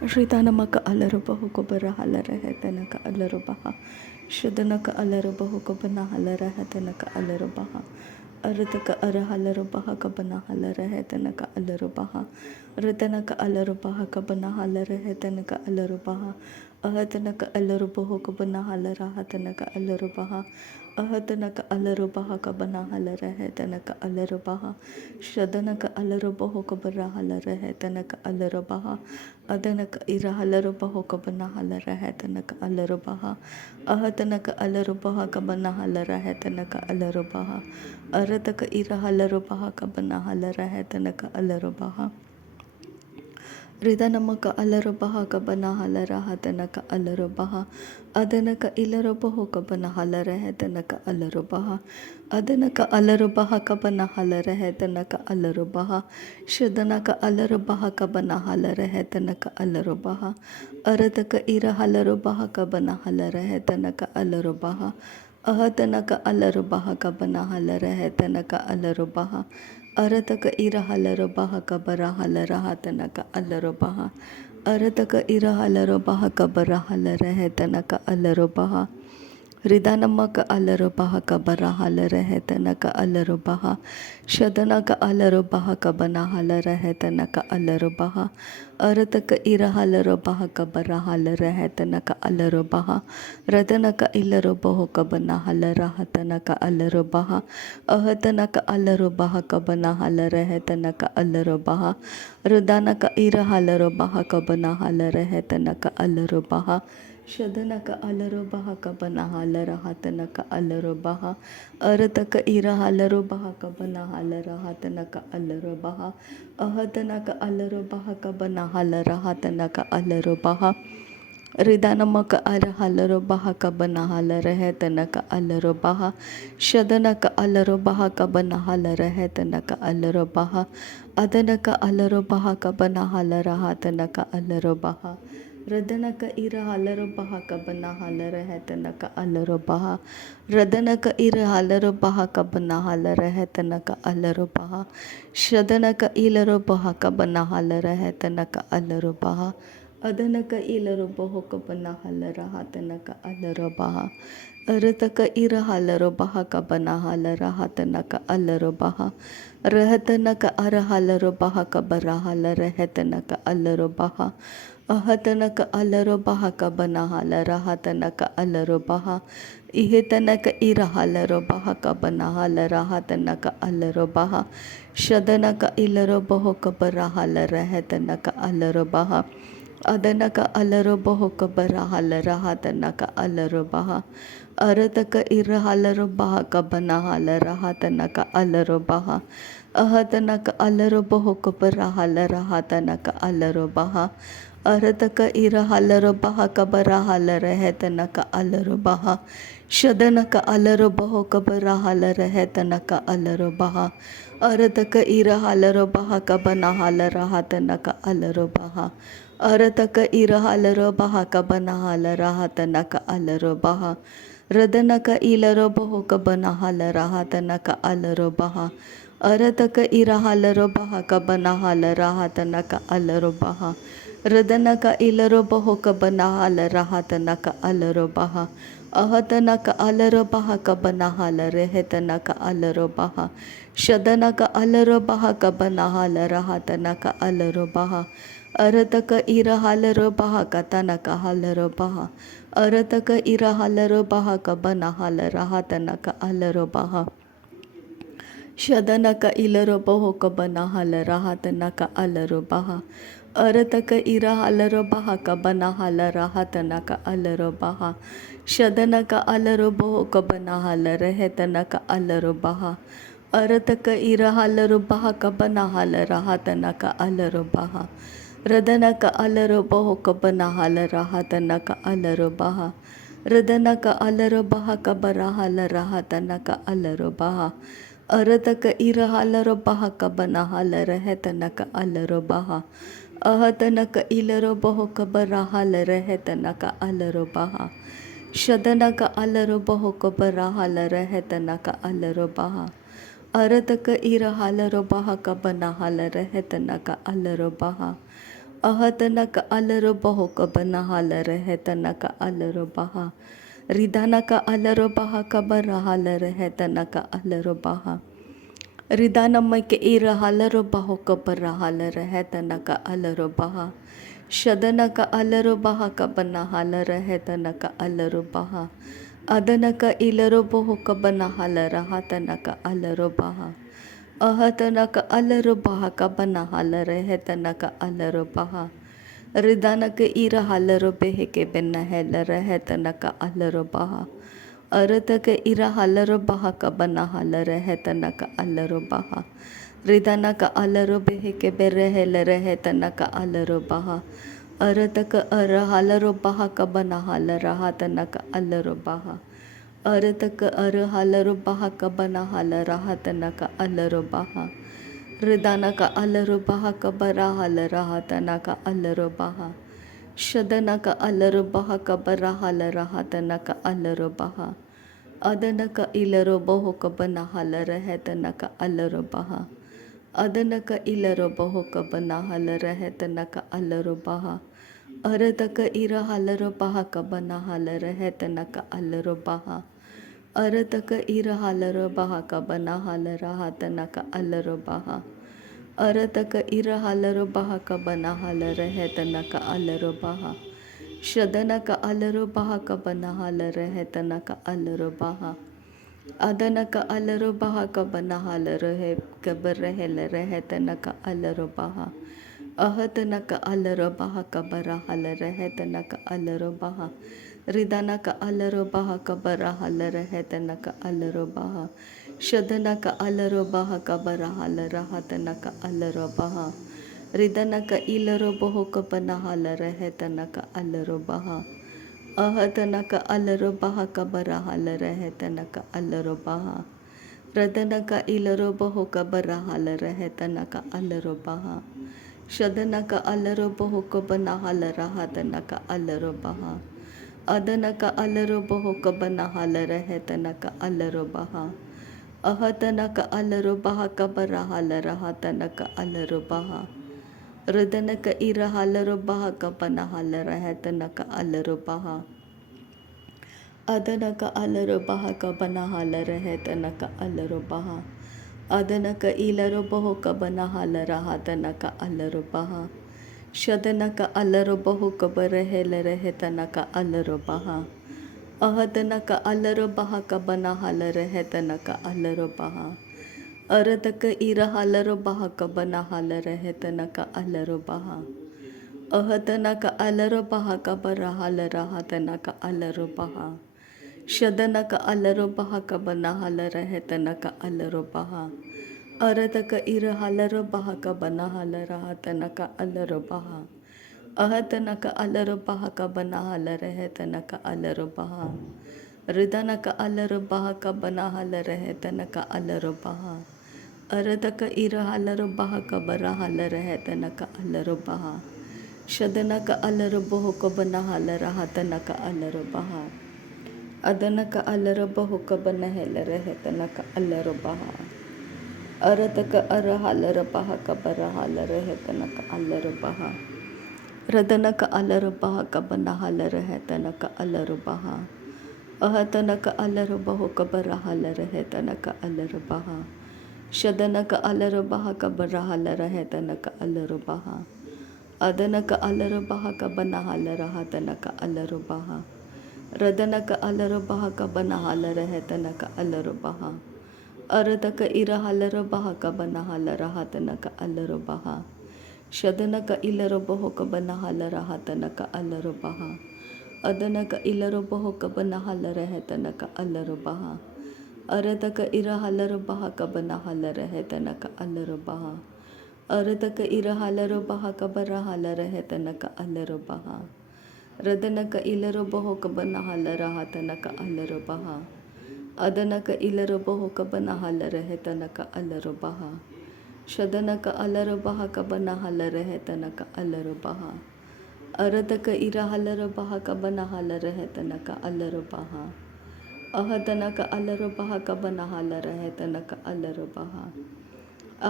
ಶ್ರೀತಾನಮಕ ಅಲರುಬಹು ಹಲರಹೆ ತನಕ ಅಲರುಬಹ ಶುದನಕ ಅಲರುಬಹು ಕೊಬನ ಹಲರಹ ತನಕ ಅಲರುಬಹ ಅರುತಕ ಅರಹಲರುಬಹ ಕಬನ ಹಲರಹೆ ತನಕ ಅಲರುಬಹ ಋತನಕ ಅಲರುಬಹ ಕಬನ ಹಲರಹೆ ತನಕ ಅಲರುಬಹ ಅಹತನಕ ಅಲರುಬಹು ಕೊಬನ ಹಲರಹ ತನಕ ಅಲರುಬಹ ಅಹತನಕ ಅಲರುಬಹ ಕಬನ ಹಲರಹೆ ತನಕ ಅಲರುಬಹ ಶದನಕ ಅಲರುಬಹು ಕೊಬರ ಹಲರಹೆ ತನಕ ಅಲರುಬಹ ಅದನಕ ಇರ ಹಲರುಬಹ ಕಬನ ಹಲರಹೆ ತನಕ ಅಲರುಬಹ ಅಹತನಕ ಅಲರುಬಹ ಕಬನ ಹಲರಹೆ ತನಕ ಅಲರುಬಹ ಅರತಕ ಇರ ಹಲರುಬಹ ಕಬನ ಹಲರಹೆ ತನಕ ಅಲರುಬಹ ರಿದನಮಕ ಅಲರುಬಹ ಕಬನ ಹಲರಹ ತನಕ ಅಲರುಬಹ ಅದನಕ ಇಲರುಬಹ ಕಬನ ಹಲರಹೆ ತನಕ ಅಲರುಬಹ ಅದನಕ ಅಲರುಬಹ ಕಬನ ಹಲರಹೆ ತನಕ ಅಲರುಬಹ ಶುದನಕ ಅಲರುಬಹ ಕಬನ ಹಲರಹೆ ತನಕ ಅಲರುಬಹ ಅರತಕ ಇರ ಹಲರುಬಹ ಕಬನ ಹಲರಹೆ ತನಕ ಅಲರುಬಹ ಅಹತನಕ ಅಲರುಬಹ ಕಬನ ಹಲರಹೆ ತನಕ ಅಲರುಬಹ ಅರತಕ ಇರ ಹಲರುಬಹ ಕಬರ ಹಲರಹ ತನಕ ಅಲರುಬಹ ಅರತಕ ಇರ ಹಲರುಬಹ ಕಬರ ಹಲರಹೆ ತನಕ ಅಲರುಬಹ ರಿದನಮಕ ಅಲರುಬಹ ಕಬರ ಹಲರಹೆ ತನಕ ಅಲರುಬಹ ಶದನಕ ಅಲರುಬಹ ಕಬನ ಹಲರಹೆ ತನಕ ಅಲರುಬಹ ಅರತಕ ಇರ ಹಲರುಬಹ ಕಬರ ಹಲರಹೆ ತನಕ ಅಲರುಬಹ ರದನಕ ಇಲ್ಲರುಬಹ ಕಬನ ಹಲರಹ ತನಕ ಅಲರುಬಹ ಅಹತನಕ ಅಲರುಬಹ ಕಬನ ಹಲರಹೆ ತನಕ ಅಲರುಬಹ ರುದನಕ ಇರ ಹಲರುಬಹ ಕಬನ ಹಲರಹೆ ತನಕ ಅಲರುಬಹ ಶದನಕ ಅಲರುಬಹ ಕಬನ ಹಲರಹ ತನಕ ಅಲರುಬಹ ಅರತಕ ಇರ ಹಲರುಬಹ ಕಬನ ಹಲರಹ ತನಕ ಅಲರುಬಹ ಅಹತನಕ ಅಲರುಬಹ ಕಬನ ಹಲರಹ ತನಕ ಅಲರುಬಹ ರಿದನಮಕ ಅರ ಹಲರುಬಹ ಕಬನ ಹಲರಹೆ ತನಕ ಅಲರುಬಹ ಶದನಕ ಅಲರುಬಹ ಕಬನ ಹಲರಹೆ ತನಕ ಅಲರುಬಹ ಅದನಕ ಅಲರುಬಹ ಕಬನ ಹಲರಹ ತನಕ ಅಲರುಬಹ ರದನಕ ಇರ ಹಲರುಬಹ ಕಬನ ಹಲರಹೆ ತನಕ ಅಲರುಬಹ ರದನಕ ಇರ ಹಲರುಬಹ ಕಬನ ಹಲರಹೆ ತನಕ ಅಲರುಬಹ ಶದನಕ ಇಲರುಬಹ ಕಬನ ಹಲರಹೆ ತನಕ ಅಲರುಬಹ ಅದನಕ ಇಲರುಬಹ ಕಬನ ಹಲರಹ ತನಕ ಅಲರುಬಹ ಅರತಕ ಇರ ಹಲರುಬಹ ಕಬನ ಹಲರಹ ತನಕ ಅಲರುಬಹ ರಹತನಕ ಅರ ಹಲರುಬಹ ಕಬರ ಹಲರಹೆ ತನಕ ಅಲರುಬಹ ಅಹತನಕ ಅಲರುಬಹ ಕಬನ ಹಲರಹ ತನಕ ಅಲರುಬಹ ಇಹತನಕ ಇರ ಹಲರುಬಹ ಕಬನ ಹಲರಹ ತನಕ ಅಲರುಬಹ ಶದನಕ ಇಲರುಬಹ ಕಬರ ಹಲರಹೆ ತನಕ ಅಲರುಬಹ ಅದನಕ ಅಲರುಬಹ ಕಬರ ಹಲರಹ ತನಕ ಅಲರುಬಹ ಅರತಕ ಇರ ಹಲರುಬಹ ಕಬನ ಹಲರಹ ತನಕ ಅಲರುಬಹ ಅಹತನಕ ಅಲರುಬಹ ಕಬರ ಹಲರಹ ತನಕ ಅಲರುಬಹ ಅರತಕ ಇರ ಹಲರುಬಹ ಕಬರ ಹಲರಹೆ ತನಕ ಅಲರುಬಹ ಶದನಕ ಅಲರುಬಹ ಕಬರ ಹಲರಹೆ ತನಕ ಅಲರುಬಹ ಅರತಕ ಇರ ಹಲರುಬಹ ಕಬನ ಹಲರಹ ತನಕ ಅಲರುಬಹ ಅರತಕ ಇರ ಹಲರುಬಹ ಕಬನ ಹಲರಹ ತನಕ ಅಲರುಬಹ ರದನಕ ಇಲರುಬಹ ಕಬನ ಹಲರಹ ತನಕ ಅಲರುಬಹ ಅರತಕ ಇರ ಹಲರುಬಹ ಕಬನ ಹಲರಹ ತನಕ ಅಲರುಬಹ ರದನಕ ಇಲರುಬಹ ಕಬನ ಹಲರಹ ತನಕ ಅಲರುಬಹ ಅಹತನಕ ಅಲರುಬಹ ಕಬನ ಹಲರಹೆ ತನಕ ಅಲರುಬಹ ಶದನಕ ಅಲರುಬಹ ಕಬನ ಹಲರಹ ತನಕ ಅಲರುಬಹ ಅರತಕ ಇರ ಹಲರುಬಹ ಕತನಕ ಹಲರುಬಹ ಅರತಕ ಇರ ಹಲರುಬಹ ಕಬನ ಹಲರಹ ತನಕ ಅಲರುಬಹ ಶದನಕ ಇಲರುಬಹ ಕಬನ ಹಲರಹ ತನಕ ಅಲರುಬಹ ಅರತಕ ಇರ ಹಲರುಬಹ ಕಬನ ಹಲರಹ ತನಕ ಅಲರುಬಹ ಶದನಕ ಅಲರುಬಹ ಕಬನ ಹಲರಹೆ ತನಕ ಅಲರುಬಹ ಅರತಕ ಇರ ಹಲರುಬಹ ಕಬನ ಹಲರಹ ತನಕ ಅಲರುಬಹ ರದನಕ ಅಲರುಬಹ ಕಬನ ಹಲರಹ ತನಕ ಅಲರುಬಹ ರದನಕ ಅಲರುಬಹ ಕಬರ ಹಲರಹ ತನಕ ಅಲರುಬಹ ಅರತಕ ಇರ ಹಲರುಬಹ ಕಬನ ಹಲರಹೆ ತನಕ ಅಲರುಬಹ ಅಹತನಕ ಇಲರುಬಹ ಕಬರ ಹಲರಹೆ ತನಕ ಅಲರುಬಹ ಶದನಕ ಅಲರುಬಹ ಕಬರ ಹಲರಹೆ ತನಕ ಅಲರುಬಹ ಅರತಕ ಇರ ಹಲರುಬಹ ಕಬನ ಹಲರಹೆ ತನಕ ಅಲರುಬಹ अहतनक अलरो बहो कबना हालर है तनक अलरो बहा रिदानक अलरो बहा कबर हालर है तनक अलरो बहा रिदानमक इर हालरो बहो कबर हालर है तनक अलरो बहा शदनक अलरो बहा कबना हालर है तनक अलरो बहा अदनक इलरो बहो कबना हालर हा तनक अलरो बहा अहतनक अलरो बहा कबना हालर है तनक अलरो बहा रिदानक इर हालरो बेहे के बेन हेलर है तनक अलरो बहा अरतक इर हालरो बहा कबना हालर है तनक अलरो बहा रिदानक अलरो बेहे के बेरे हेलर है तनक अलरो बहा अरतक अर हालरो बहा कबना हालर हा तनक अलरो बहा अरतक अर हालरो बहा कबना हालर हा तनक अलरो बहा रिदानक अलरो बहा कबरा हालर हा तनक अलरो बहा शदनक अलरो बहा कबरा हालर हा तनक अलरो बहा अदनक इलरो बहो कबना हालर है तनक अलरो बहा अदनक इलरो बहो कबना हालर है तनक अलरो बहा अरतक इर हालरो बहा कबना हालर है तनक अलरो बहा अरतक इर हालरो बहा कबना हालर हा तनक अलरो बहा अरतक इर हालरो बहा कबना हालर है तनक अलरो बहा शदनक अलरो बहा कबना हालर है तनक अलरो बहा अदनक अलरो बहा कबना हालर है कबर रहल है तनक अलरो बहा अहतनक अलरो बहा कबर हालर है तनक अलरो बहा रिदानक अलरो बहा कबर हालर है तनक अलरो बहा शदनक अलरो बहा कबर हालर हा तनक अलरो बहा रिदनक इलरो बहो कबना हालर है तनक अलरो बहा अहतनक अलरो बहा कबर हालर है तनक अलरो बहा रदनक इलरो बहो कबर हालर है तनक अलरो बहा शदनक अलरो बहो कबना हालर हा तनक अलरो बहा अदनक अलरो बहो कबना हालर है तनक अलरो बहा अहतनक अलरो बहा कबर हालर हा तनक अलरो बहा रदनक इर हालरो बहा कबना हालर है तनक अलरो बहा अदनक अलरो बहा कबना हालर है तनक अलरो बहा अदनक इलरो बहो कबना हालर हा तनक अलरो बहा शदनक अलरो बहो कबर हेलर है तनक अलरो बहा अहतनक अलरो बहा कबना हालर है तनक अलरो बहा अरतक इर हालरो बहा कबना हालर है तनक अलरो बहा अहतनक अलरो बहा कबर हालर हा तनक अलरो बहा शदनक अलरो बहा कबना हालर है तनक अलरो बहा अरतक इर हालरो बहा कबना हालर हा तनक अलरो बहा अहतनक अलरो बहा कबना हालर है तनक अलरो बहा रिदनक अलरो बहा कबना हालर है तनक अलरो बहा अरतक इर हालरो बहा कबर हालर है तनक अलरो बहा शदनक अलरो बहो कबना हालर हा तनक अलरो बहा अदनक अलरो बहो कबना हेलर है तनक अलरो बहा अरतक अर हालर बहा कबर हालर है तनक अलरो बहा रदनक अलरो बहा कबना हालर है तनक अलरो बहा अहतनक अलरो बहो कबर हालर है तनक अलरो बहा शदनक अलरो बहा कबर हालर है तनक अलरो बहा अदनक अलरो बहा कबना हालर हा तनक अलरो बहा रदनक अलरो बहा कबना हालर है तनक अलरो बहा अरतक इर हालरो बहा कबना हालर हा तनक अलरो बहा शदनक इलरो बहो कबना हालर हा तनक अलरो बहा अदनक इलरो बहो कबना हालर है तनक अलरो बहा अरतक इर हालरो बहा कबना हालर है तनक अलरो बहा अरतक इर हालरो बहा कबर हालर है तनक अलरो बहा रदनक इलरो बहो कबना हालर हा तनक अलरो बहा अदनक इलरो बहो कबना हालर है तनक अलरो बहा शदनक अलरो बहा कबना हालर है तनक अलरो बहा अरतक इर हालरो बहा कबना हालर है तनक अलरो बहा अहतनक अलरो बहा कबना हालर है तनक अलरो बहा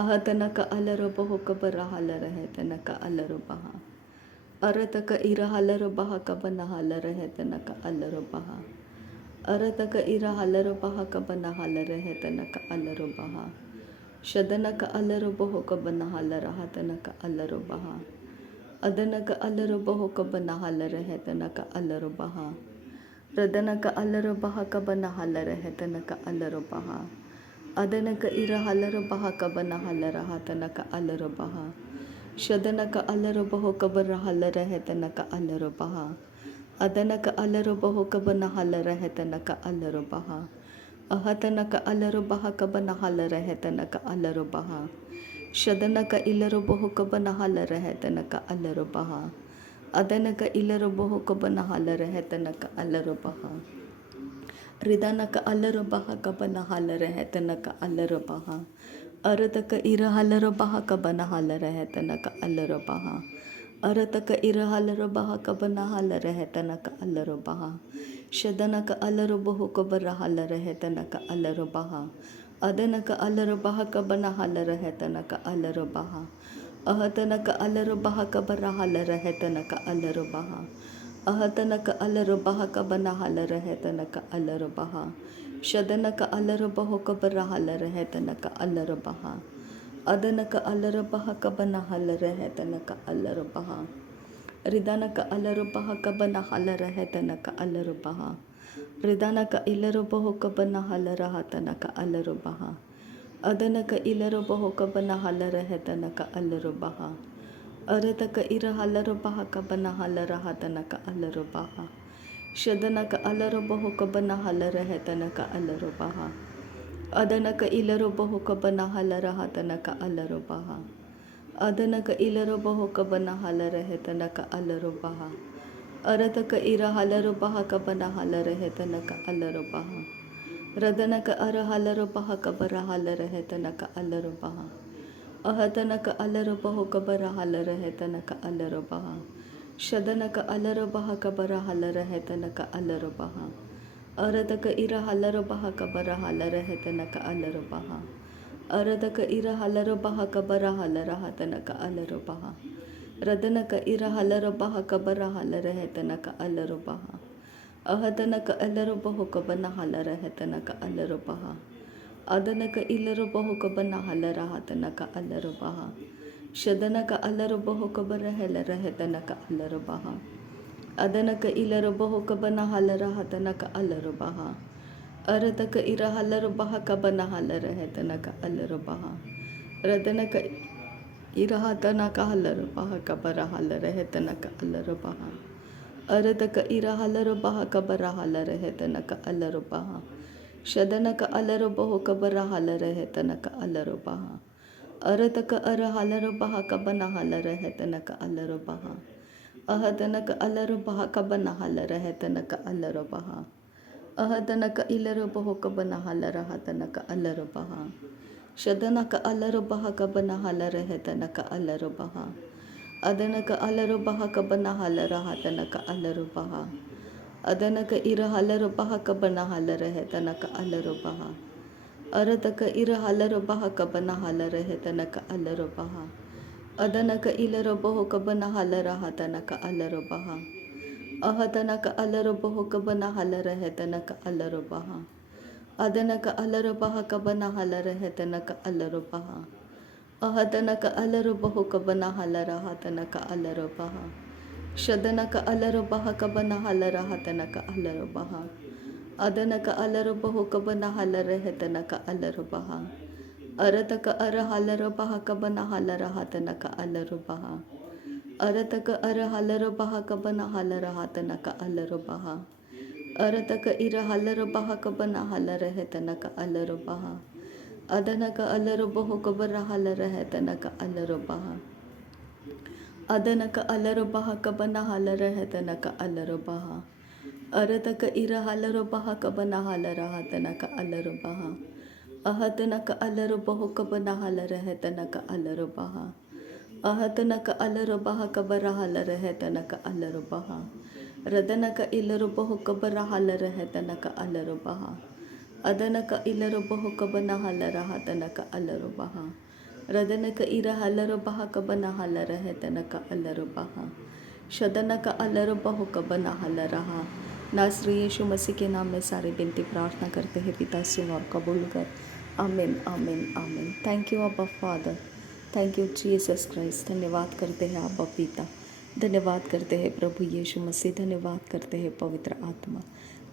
अहतनक अलरो बहो कबर हालर है तनक अलरो बहा ಅರತಕ ಇರ ಹಲರು ಬಹ ಕಬನ ಹಲರ ಹೆತನಕ ಅಲ್ಲರು ಬಹ ಅರತಕ ಇರ ಹಲರು ಬಹ ಕಬನ ಹಲರ ಹೆತನಕ ಅಲ್ಲರು ಬಹ ಶದನಕ ಅಲ್ಲರು ಬಹು ಕಬನ ಹಲರ ಹತನಕ ಅಲ್ಲರು ಬಹ ಅದನಕ ಅಲ್ಲರು ಬಹು ಕಬನ ಹಲರ ಹೆತನಕ ಅಲ್ಲರು ಬಹ ರದನಕ ಅಲ್ಲರು ಬಹ ಕಬನ ಹಲರ ಹೆತನಕ ಅಲ್ಲರು ಬಹ ಅದನಕ ಇರ ಹಲರು ಬಹ ಕಬನ ಹಲರ ಹತನಕ ಅಲ್ಲರು ಬಹ ಶದನಕ ಅಲ್ಲರು ಬಹು ಕಬರ ಹಲರ ಹೆತನಕ ಅಲ್ಲರು ಬಹ ಅದನಕ ಅಲ್ಲರು ಬಹು ಕಬನ ಹಲರ ಹೆತನಕ ಅಲ್ಲರು ಬಹ ಅಹತನಕ ಅಲ್ಲರು ಬಹ ಕಬನ ಹಲರ ಹೆತನಕ ಅಲ್ಲರು ಬಹ ಶದನಕ ಇಲ್ಲರು ಬಹು ಕಬನ ಹಲರ ಹೆತನಕ ಅಲ್ಲರು ಬಹ ಅದನಕ ಇಲ್ಲರು ಬಹು ಕಬನ ಹಲರ ಹೆತನಕ ಅಲ್ಲರು ಬಹ ರಿದನಕ ಅಲ್ಲರು ಬಹ ಕಬನ ಹಲರ ಹೆತನಕ ಅಲ್ಲರು ಬಹ ಅರತಕ ಇರ ಹಲರು ಬಹ ಕಬನ ಹಲರ ಹೆತನಕ ಅಲ್ಲರು ಬಹ ಅರತಕ ಇರ ಹಲರು ಬಹ ಕಬನ ಹಲರ ಹೆತನಕ ಅಲ್ಲರು ಬಹ ಶದನಕ ಅಲ್ಲರು ಬಹು ಕಬರ ಹಲರ ಹೆತನಕ ಅಲ್ಲರು ಬಹ ಅದನಕ ಅಲ್ಲರು ಬಹ ಕಬನ ಹಲರ ಹೆತನಕ ಅಲ್ಲರು ಬಹ ಅಹತನಕ ಅಲ್ಲರು ಬಹ ಕಬರ ಹಲರ ಹೆತನಕ ಅಲ್ಲರು ಬಹ ಅಹತನಕ ಅಲ್ಲರು ಬಹ ಕಬನ ಹಲರ ಹೆತನಕ ಅಲ್ಲರು ಬಹ ಶದನಕ ಅಲ್ಲರು ಬಹು ಕಬರ ಹಲರ ಹೆತನಕ ಅಲ್ಲರು ಬಹ ಅದನಕ ಅಲ್ಲರು ಬಹ ಕಬನ ಹಲರ ಹೆತನಕ ಅಲ್ಲರು ಬಹ ರಿದನಕ ಅಲ್ಲರು ಬಹ ಕಬನ ಹಲರ ಹೆತನಕ ಅಲ್ಲರು ಬಹ ರಿದನಕ ಇಲ್ಲರು ಬಹು ಕಬನ ಹಲರ ಹತನಕ ಅಲ್ಲರು ಬಹ ಅದನಕ ಇಲ್ಲರು ಬಹು ಕಬನ ಹಲರ ಹೆತನಕ ಅಲ್ಲರು ಬಹ ಅರತಕ ಇರ ಹಲರು ಬಹ ಕಬನ ಹಲರ ಹತನಕ ಅಲ್ಲರು ಬಹ ಶದನಕ ಅಲ್ಲರು ಬಹು ಕಬನ ಹಲರ ಹೆತನಕ ಅಲ್ಲರು ಬಹ ಅದನಕ ಇಲ್ಲರು ಬಹು ಕಬನ ಹಲರ ಹತನಕ ಅಲ್ಲರು ಬಹ ಅದನಕ ಇಲ್ಲರು ಬಹು ಕಬನ ಹಲರ ಹೆತನಕ ಅಲ್ಲರು ಬಹ ಅರತಕ ಇರ ಹಲರು ಬಹ ಕಬನ ಹಲರ ಹೆತನಕ ಅಲ್ಲರು ಬಹ ರದನಕ ಅರ ಹಲರು ಬಹ ಕಬರ ಹಲರ ಹೆತನಕ ಅಲ್ಲರು ಬಹ ಅಹತನಕ ಅಲ್ಲರು ಬಹು ಕಬರ ಹಲರ ಹೆತನಕ ಅಲ್ಲರು ಬಹ ಶದನಕ ಅಲ್ಲರು ಬಹ ಕಬರ ಹಲರ ಹೆತನಕ ಅಲ್ಲರು ಬಹ ಅರತಕ ಇರ ಹಲರು ಬಹ ಕಬರ ಹಲರ ಹೆತನಕ ಅಲ್ಲರು ಬಹ ಅರತಕ ಇರ ಹಲರು ಬಹ ಕಬರ ಹಲರ ಹತನಕ ಅಲ್ಲರು ಬಹ ರದನಕ ಇರ ಹಲರು ಬಹ ಕಬರ ಹಲರ ಹೆತನಕ ಅಲ್ಲರು ಬಹ ಅಹತನಕ ಅಲ್ಲರು ಬಹು ಕಬನ ಹಲರ ಹೆತನಕ ಅಲ್ಲರು ಬಹ ಅದನಕ ಇಲ್ಲರು ಬಹು ಕಬನ ಹಲರ ಹತನಕ ಅಲ್ಲರು ಬಹ ಶದನಕ ಅಲ್ಲರು ಬಹು ಕಬರ ಹೆಲರ ಹೆತನಕ ಅಲ್ಲರು ಬಹ ಅದನಕ ಇಲ್ಲರು ಬಹು ಕಬನ ಹಲರ ಹತನಕ ಅಲ್ಲರು ಬಹ ಅರತಕ ಇರ ಹಲರು ಬಹ ಕಬನ ಹಲರ ಹೆತನಕ ಅಲ್ಲರು ಬಹ ರದನಕ ಇರ ಹತನಕ ಹಲರು ಬಹ ಕಬರ ಹಲರ ಹೆತನಕ ಅಲ್ಲರು ಬಹ ಅರತಕ ಇರ ಹಲರು ಬಹ ಕಬರ ಹಲರ ಹೆತನಕ ಅಲ್ಲರು ಬಹ ಶದನಕ ಅಲ್ಲರು ಬಹು ಕಬರ ಹಲರ ಹೆತನಕ ಅಲ್ಲರು ಬಹ ಅರತಕ ಅರ ಹಲರು ಬಹ ಕಬನ ಹಲರ ಹೆತನಕ ಅಲ್ಲರು ಬಹ ಅಹತನಕ ಅಲ್ಲರು ಬಹ ಕಬನ ಹಲರ ಹೆತನಕ ಅಲ್ಲರು ಬಹ ಅಹತನಕ ಇಲ್ಲರು ಬಹು ಕಬನ ಹಲರ ಹತನಕ ಅಲ್ಲರು ಬಹ ಶದನಕ ಅಲ್ಲರು ಬಹ ಕಬನ ಹಲರ ಹೆತನಕ ಅಲ್ಲರು ಬಹ ಅದನಕ ಅಲ್ಲರು ಬಹ ಕಬನ ಹಲರ ಹತನಕ ಅಲ್ಲರು ಬಹ ಅದನಕ ಇರ ಹಲರು ಬಹ ಕಬನ ಹಲರ ಹೆತನಕ ಅಲ್ಲರು ಬಹ ಅರತಕ ಇರ ಹಲರು ಬಹ ಕಬನ ಹಲರ ಹೆತನಕ ಅಲ್ಲರು ಬಹ ಅದನಕ ಇಲ್ಲರು ಬಹು ಕಬನ ಹಲರ ಹತನಕ ಅಲ್ಲರು ಬಹ ಅಹತನಕ ಅಲ್ಲರು ಬಹು ಕಬನ ಹಲರ ಹೆತನಕ ಅಲ್ಲರು ಬಹ ಅದನಕ ಅಲ್ಲರು ಬಹ ಕಬನ ಹಲರ ಹೆತನಕ ಅಲ್ಲರು ಬಹ ಅಹತನಕ ಅಲ್ಲರು ಬಹು ಕಬನ ಹಲರ ಹತನಕ ಅಲ್ಲರು ಬಹ ಶದನಕ ಅಲ್ಲರು ಬಹ ಕಬನ ಹಲರ ಹತನಕ ಅಲ್ಲರು ಬಹ ಅದನಕ ಅಲ್ಲರು ಬಹು ಕಬನ ಹಲರ ಹೆತನಕ ಅಲ್ಲರು ಬಹ ಅರತಕ ಅರ ಹಲರು ಬಹ ಕಬನ ಹಲರ ಹತನಕ ಅಲ್ಲರು ಬಹ ಅರತಕ ಅರ ಹಲರು ಬಹ ಕಬನ ಹಲರ ಹತನಕ ಅಲ್ಲರು ಬಹ ಅರತಕ ಇರ ಹಲರು ಬಹ ಕಬನ ಹಲರ ಹೆತನಕ ಅಲ್ಲರು ಬಹ ಅದನಕ ಅಲ್ಲರು ಬಹು ಕಬರ ಹಲರ ಹೆತನಕ ಅಲ್ಲರು ಬಹ ಅದನಕ ಅಲ್ಲರು ಬಹ ಕಬನ ಹಲರ ಹೆತನಕ ಅಲ್ಲರು ಬಹ ಅರತಕ ಇರ ಹಲರು ಬಹ ಕಬನ ಹಲರ ಹತನಕ ಅಲ್ಲರು ಬಹ ಅಹತನಕ ಅಲ್ಲರು ಬಹು ಕಬನ ಹಲರ ಹೆತನಕ ಅಲ್ಲರು ಬಹ ಅಹತನಕ ಅಲ್ಲರು ಬಹ ಕಬರ ಹಲರ ಹೆತನಕ ಅಲ್ಲರು ಬಹ ರದನಕ ಇಲ್ಲರು ಬಹು ಕಬರ ಹಲರ ಹೆತನಕ ಅಲ್ಲರು ಬಹ ಅದನಕ ಇಲ್ಲರು ಬಹು ಕಬನ ಹಲರ ಹತನಕ ಅಲ್ಲರು ಬಹ ರದನಕ ಇರ ಹಲರು ಬಹ ಕಬನ ಹಲರ ಹೆತನಕ ಅಲ್ಲರು ಬಹ शदन का अलर बहु कब न हल रहा। नासरी यीशु मसीह के नाम में सारी विनती प्रार्थना करते हैं पिता, सुन और कबूल कर। आमीन आमीन आमीन। थैंक यू अब्बा father, thank you Jesus Christ. धन्यवाद करते हैं अब्बा पिता, धन्यवाद करते हैं प्रभु यीशु मसीह, धन्यवाद करते हैं पवित्र आत्मा।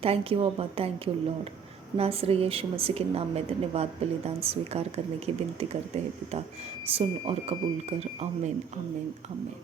थैंक यू अब्बा, थैंक यू लॉर्ड। नासरी यीशु मसीह के नाम में धन्यवाद बलिदान स्वीकार करने की विनती करते हैं पिता, सुन और कबूल कर। आमीन आमीन आमीन।